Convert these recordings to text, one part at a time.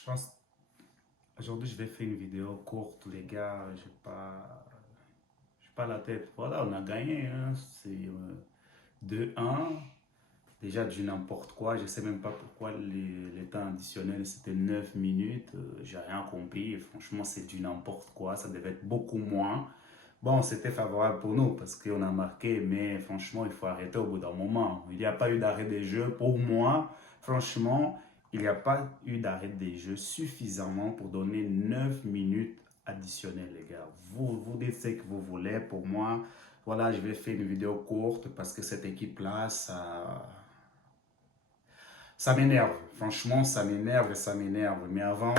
Je pense, aujourd'hui, je vais faire une vidéo courte, les gars. J'ai pas la tête. Voilà, on a gagné, hein. C'est 2-1. Déjà, du n'importe quoi. Je sais même pas pourquoi les temps additionnels, c'était 9 minutes. J'ai rien compris. Franchement, c'est du n'importe quoi. Ça devait être beaucoup moins. Bon, c'était favorable pour nous parce qu'on a marqué, mais franchement, il faut arrêter au bout d'un moment. Il n'y a pas eu d'arrêt des jeux. Pour moi, franchement, il n'y a pas eu d'arrêt des jeux suffisamment pour donner 9 minutes additionnelles, les gars. Vous dites ce que vous voulez. Pour moi, voilà, je vais faire une vidéo courte parce que cette équipe-là, ça m'énerve. Franchement, ça m'énerve et ça m'énerve. Mais avant,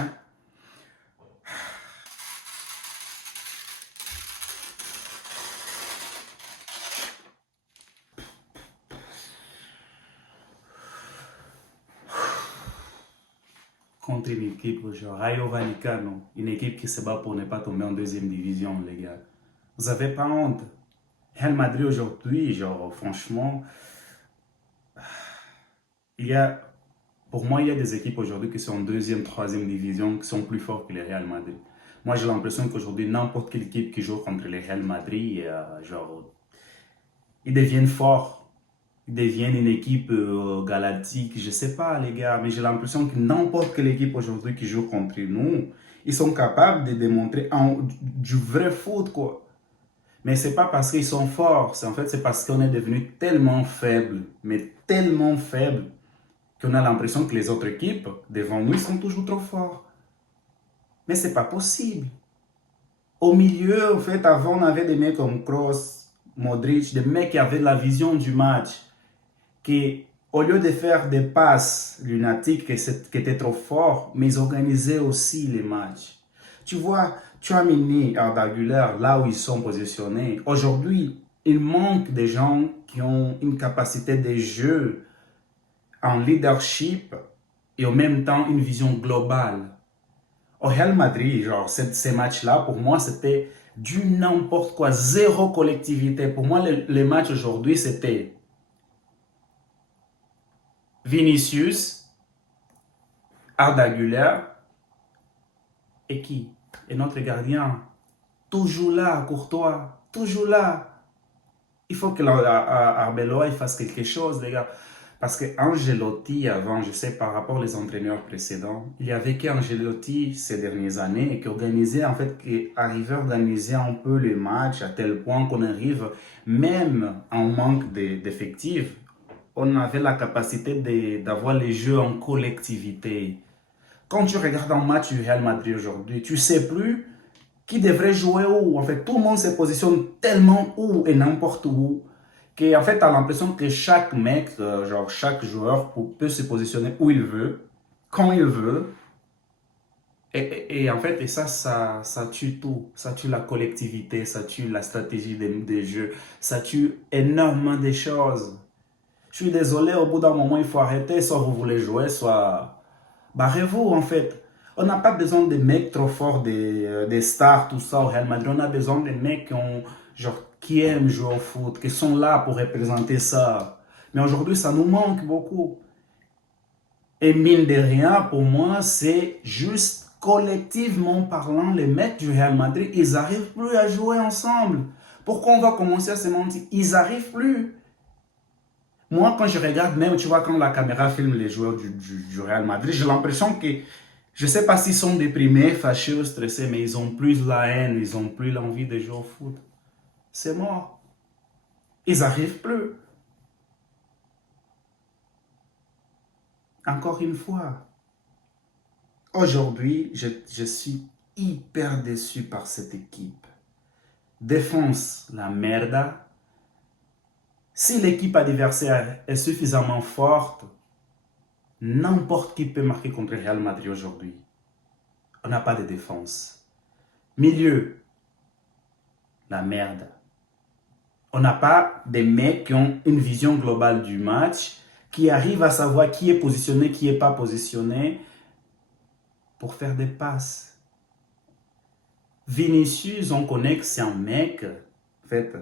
contre une équipe genre Rayo Vallecano, une équipe qui se bat pour ne pas tomber en deuxième division, les gars. Vous avez pas honte. Real Madrid aujourd'hui, genre, franchement, il y a, pour moi, il y a des équipes aujourd'hui qui sont en deuxième, troisième division, qui sont plus fortes que le Real Madrid. Moi, j'ai l'impression qu'aujourd'hui, n'importe quelle équipe qui joue contre le Real Madrid, genre, ils deviennent forts. Ils deviennent une équipe galactique. Je sais pas, les gars, mais j'ai l'impression que n'importe quelle équipe aujourd'hui qui joue contre nous, ils sont capables de démontrer du vrai foot, quoi. Mais c'est pas parce qu'ils sont forts, c'est parce qu'on est devenu tellement faible, mais tellement faible, qu'on a l'impression que les autres équipes devant nous, ils sont toujours trop forts. Mais c'est pas possible. Au milieu, en fait, avant, on avait des mecs comme Kroos, Modric, des mecs qui avaient la vision du match, qui, au lieu de faire des passes lunatiques qui étaient trop forts, mais ils organisaient aussi les matchs. Tu vois, Tchouaméni et Arda Güler, là où ils sont positionnés, aujourd'hui, il manque des gens qui ont une capacité de jeu en leadership et en même temps une vision globale. Au Real Madrid, genre, ces matchs-là, pour moi, c'était du n'importe quoi, zéro collectivité. Pour moi, les matchs aujourd'hui, c'était Vinicius, Arda Güler et qui? Et notre gardien. Toujours là, Courtois. Toujours là. Il faut que Arbeloa fasse quelque chose, les gars. Parce que Angelotti, avant, je sais par rapport aux entraîneurs précédents, il y avait qu'Angelotti ces dernières années qui organisait, en fait, qui arrivait à organiser un peu les matchs à tel point qu'on arrive, même en manque d'effectifs, on avait la capacité d'avoir les jeux en collectivité. Quand tu regardes un match du Real Madrid aujourd'hui, tu ne sais plus qui devrait jouer où. En fait, tout le monde se positionne tellement où et n'importe où que en fait, tu as l'impression que chaque mec, genre chaque joueur peut se positionner où il veut, quand il veut. Et en fait, ça tue tout. Ça tue la collectivité, ça tue la stratégie des jeux, ça tue énormément de choses. Je suis désolé, au bout d'un moment, il faut arrêter. Soit vous voulez jouer, soit barrez-vous en fait. On n'a pas besoin de mecs trop forts, des stars, tout ça au Real Madrid. On a besoin de mecs qui aiment jouer au foot, qui sont là pour représenter ça. Mais aujourd'hui, ça nous manque beaucoup. Et mine de rien, pour moi, c'est juste collectivement parlant, les mecs du Real Madrid, ils n'arrivent plus à jouer ensemble. Pourquoi on va commencer à se mentir? Ils n'arrivent plus. Moi, quand je regarde, même, tu vois, quand la caméra filme les joueurs du Real Madrid, j'ai l'impression que, je ne sais pas s'ils sont déprimés, fâchés ou stressés, mais ils ont plus la haine, ils ont plus l'envie de jouer au foot. C'est mort. Ils n'arrivent plus. Encore une fois, aujourd'hui, je suis hyper déçu par cette équipe. Défense, la merda. Si l'équipe adversaire est suffisamment forte, n'importe qui peut marquer contre le Real Madrid aujourd'hui. On n'a pas de défense. Milieu, la merde. On n'a pas des mecs qui ont une vision globale du match, qui arrivent à savoir qui est positionné, qui n'est pas positionné pour faire des passes. Vinicius, on connaît que c'est un mec, en fait,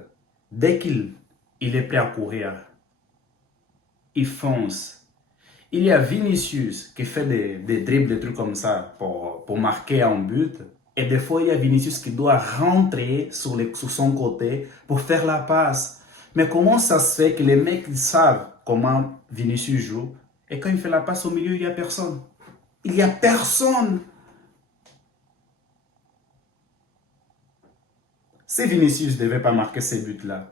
dès qu'il est prêt à courir, il fonce. Il y a Vinicius qui fait des dribbles, des trucs comme ça pour marquer un but. Et des fois, il y a Vinicius qui doit rentrer sur son côté pour faire la passe. Mais comment ça se fait que les mecs ils savent comment Vinicius joue et quand il fait la passe au milieu, il n'y a personne. Il n'y a personne. Si Vinicius ne devait pas marquer ces buts-là,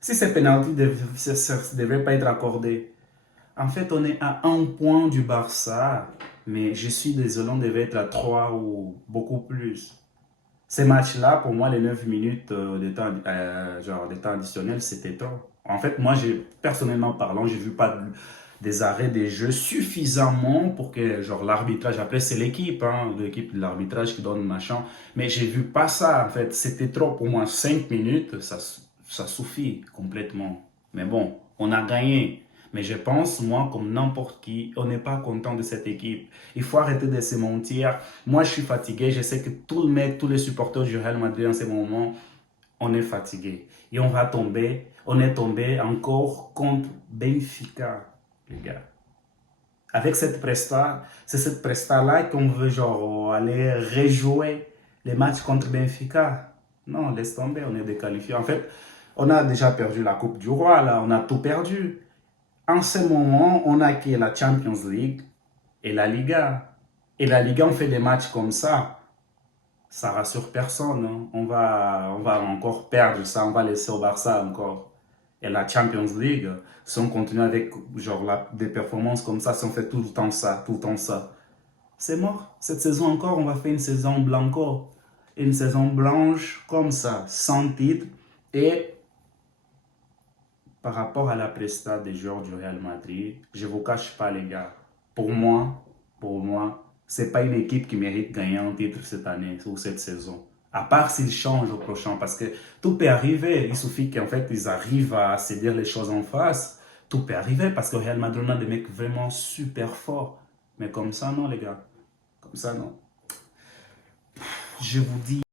si ces pénaltys ne devaient pas être accordés, en fait, on est à un point du Barça, mais je suis désolé, on devait être à 3 ou beaucoup plus. Ces matchs-là, pour moi, les 9 minutes de temps additionnel, c'était trop. En fait, moi, personnellement parlant, j'ai vu pas des arrêts des jeux suffisamment pour que genre l'arbitrage, après c'est l'équipe, hein, l'équipe de l'arbitrage qui donne machin, mais j'ai vu pas ça, en fait, c'était trop pour moi, 5 minutes, ça suffit complètement. Mais bon, on a gagné. Mais je pense, moi, comme n'importe qui, on n'est pas content de cette équipe. Il faut arrêter de se mentir. Moi, je suis fatigué. Je sais que tous les supporters du Real Madrid en ce moment, on est fatigué. Et on va tomber. On est tombé encore contre Benfica, les gars. Avec cette presta, c'est cette presta-là qu'on veut genre aller rejouer les matchs contre Benfica. Non, laisse tomber, on est déqualifié. En fait, on a déjà perdu la Coupe du Roi, là, on a tout perdu. En ce moment, on a que la Champions League et la Liga. Et la Liga, on fait des matchs comme ça rassure personne, hein. On va encore perdre ça, on va laisser au Barça encore. Et la Champions League, si on continue avec genre, des performances comme ça, si on fait tout le temps ça, tout le temps ça, c'est mort. Cette saison encore, on va faire une saison blanco. Une saison blanche comme ça, sans titre. Et par rapport à la presta des joueurs du Real Madrid, je ne vous cache pas les gars, pour moi, c'est pas une équipe qui mérite de gagner un titre cette année ou cette saison. À part s'ils changent au prochain, parce que tout peut arriver. Il suffit qu'en fait ils arrivent à se dire les choses en face. Tout peut arriver parce que Real Madrid a des mecs vraiment super forts. Mais comme ça non les gars, comme ça non. Je vous dis